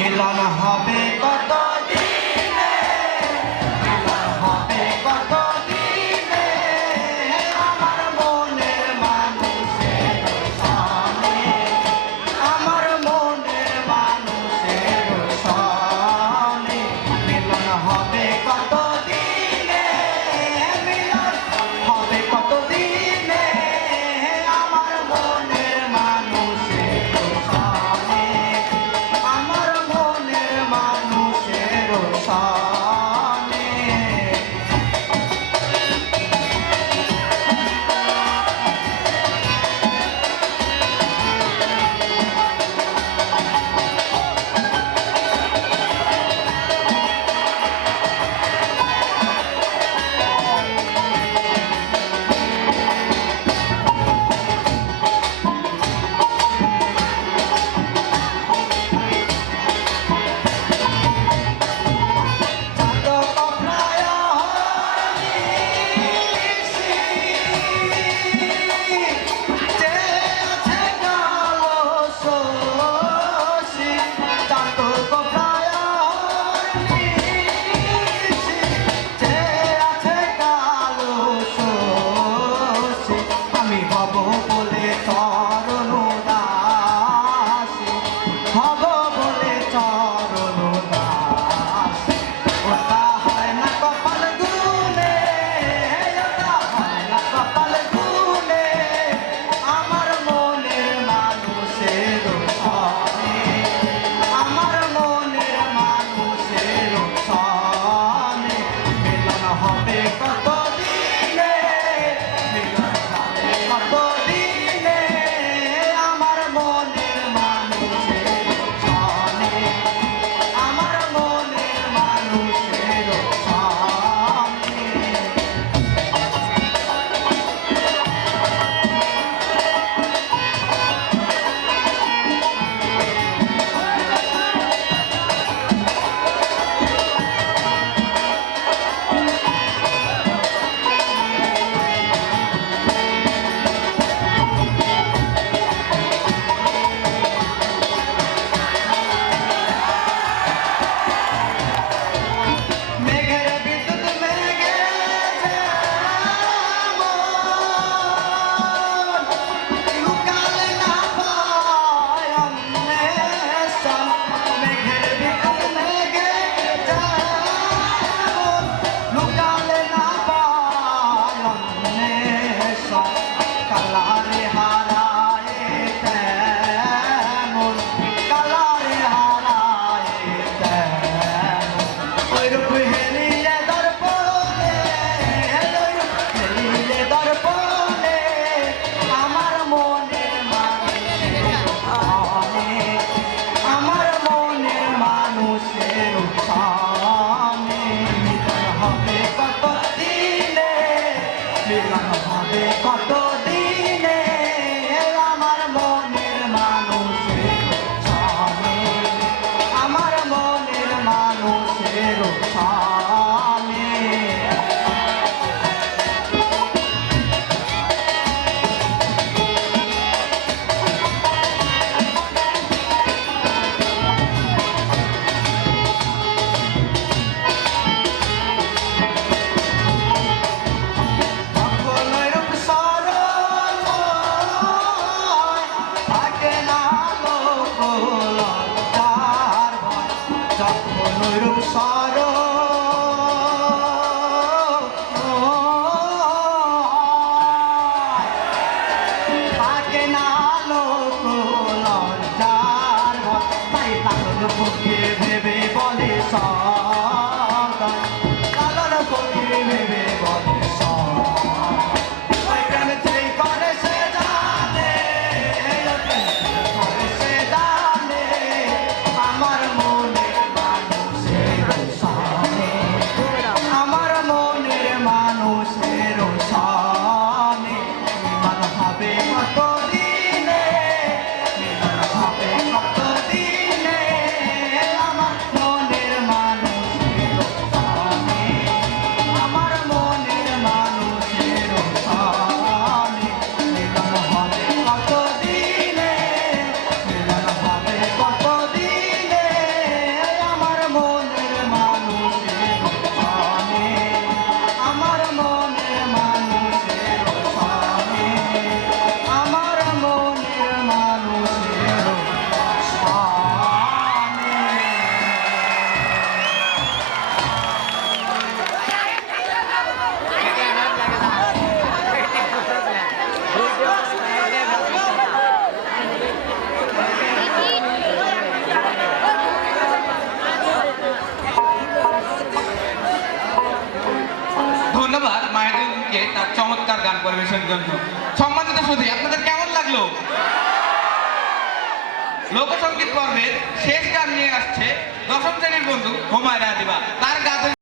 মিলন হবে কত দিনে, মিলন হবে কত দিনে, আমার মনের মানুষের সনে, আমার মনের মানুষের সনে, মিলন হবে কত দিনে, মিলন হবে কত দিনে, আমার মনের মানুষের সনে, আমার মনের মানুষের সনে। কত দিনে আমার মনের মানুষের সনে, আমার মনের মানুষের সনে। ভেবে বলে লালন ফকির ভেবে বলে করে সে জানে, করে সে জানে আমার মনের মানুষের সনে, আমার মনের মানুষের সনে, মিলন হবে কত দিনে, মিলন হবে কত দিনে, আমার মনের মানুষ পরিবেশনের জন্য। সম্মানিত সুধী, আপনাদের কেমন লাগলো? লোকসঙ্গীত পর্বের শেষ গান নিয়ে আসছে দশম শ্রেণীর বন্ধু হুমায়রা দিবা।